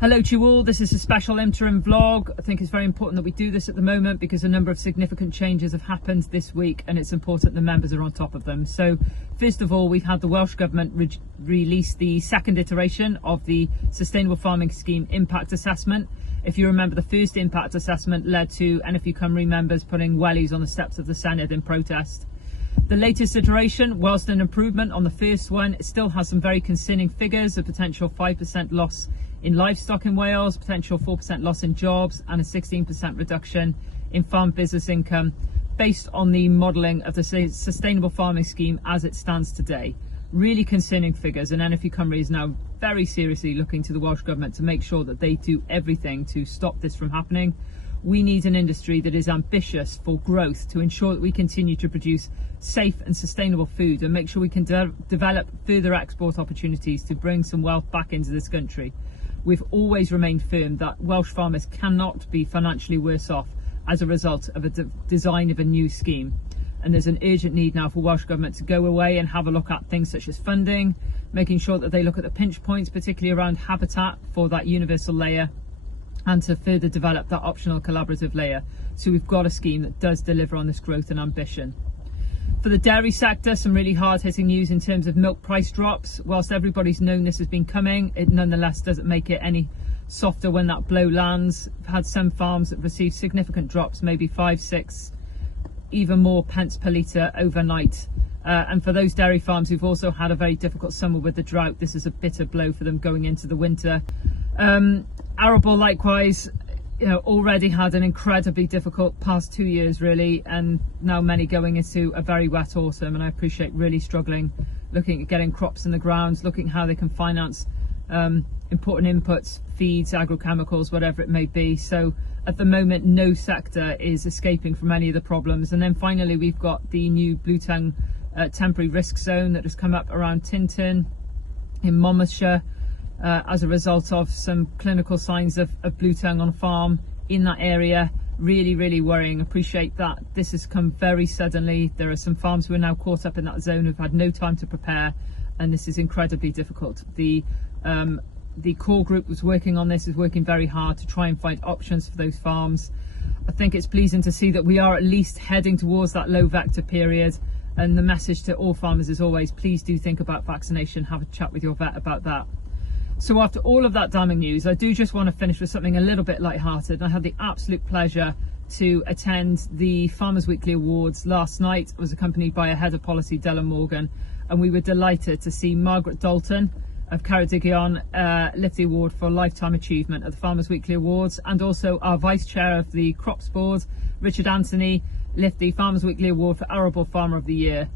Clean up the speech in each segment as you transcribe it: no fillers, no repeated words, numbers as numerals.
Hello to you all, this is a special interim vlog. I think it's very important that we do this at the moment because a number of significant changes have happened this week and it's important the members are on top of them. So first of all, we've had the Welsh Government release the second iteration of the Sustainable Farming Scheme Impact Assessment. If you remember, the first impact assessment led to NFU Cymru members putting wellies on the steps of the Senedd in protest. The latest iteration, whilst an improvement on the first one, it still has some very concerning figures, a potential 5% loss in livestock in Wales, potential 4% loss in jobs and a 16% reduction in farm business income based on the modelling of the Sustainable Farming Scheme as it stands today. Really concerning figures, and NFU Cymru is now very seriously looking to the Welsh Government to make sure that they do everything to stop this from happening. We need an industry that is ambitious for growth to ensure that we continue to produce safe and sustainable food and make sure we can develop further export opportunities to bring some wealth back into this country. We've always remained firm that Welsh farmers cannot be financially worse off as a result of a design of a new scheme. And there's an urgent need now for Welsh Government to go away and have a look at things such as funding, making sure that they look at the pinch points, particularly around habitat for that universal layer, and to further develop that optional collaborative layer. So we've got a scheme that does deliver on this growth and ambition. For the dairy sector, some really hard-hitting news in terms of milk price drops. Whilst everybody's known this has been coming, it nonetheless doesn't make it any softer when that blow lands. We've had some farms that received significant drops, maybe 5, 6, even more pence per litre overnight. And for those dairy farms who've also had a very difficult summer with the drought, this is a bitter blow for them going into the winter. Arable likewise, already had an incredibly difficult past 2 years really, and now many going into a very wet autumn, and I appreciate really struggling looking at getting crops in the ground, looking at how they can finance important inputs, feeds, agrochemicals, whatever it may be. So at the moment no sector is escaping from any of the problems. And then finally we've got the new blue tongue temporary risk zone that has come up around Tintern in Monmouthshire as a result of some clinical signs of blue tongue on a farm in that area. Really worrying. Appreciate that this has come very suddenly. There are some farms who are now caught up in that zone who've had no time to prepare, and this is incredibly difficult. The core group was working on this, is working very hard to try and find options for those farms. I think it's pleasing to see that we are at least heading towards that low vector period, and the message to all farmers is always, please do think about vaccination, have a chat with your vet about that. So after all of that damning news, I do just want to finish with something a little bit lighthearted. I had the absolute pleasure to attend the Farmers Weekly Awards last night. I was accompanied by a head of policy, Dylan Morgan, and we were delighted to see Margaret Dalton of Ceredigion lift the award for Lifetime Achievement at the Farmers Weekly Awards, and also our Vice Chair of the Crops Board, Richard Anthony, lift the Farmers Weekly Award for Arable Farmer of the Year.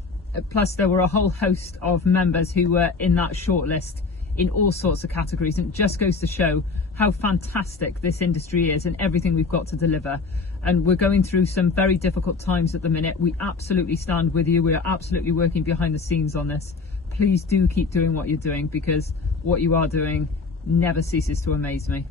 Plus there were a whole host of members who were in that shortlist in all sorts of categories, and it just goes to show how fantastic this industry is and everything we've got to deliver. And we're going through some very difficult times at the minute. We absolutely stand with you. We are absolutely working behind the scenes on this. Please do keep doing what you're doing, because what you are doing never ceases to amaze me.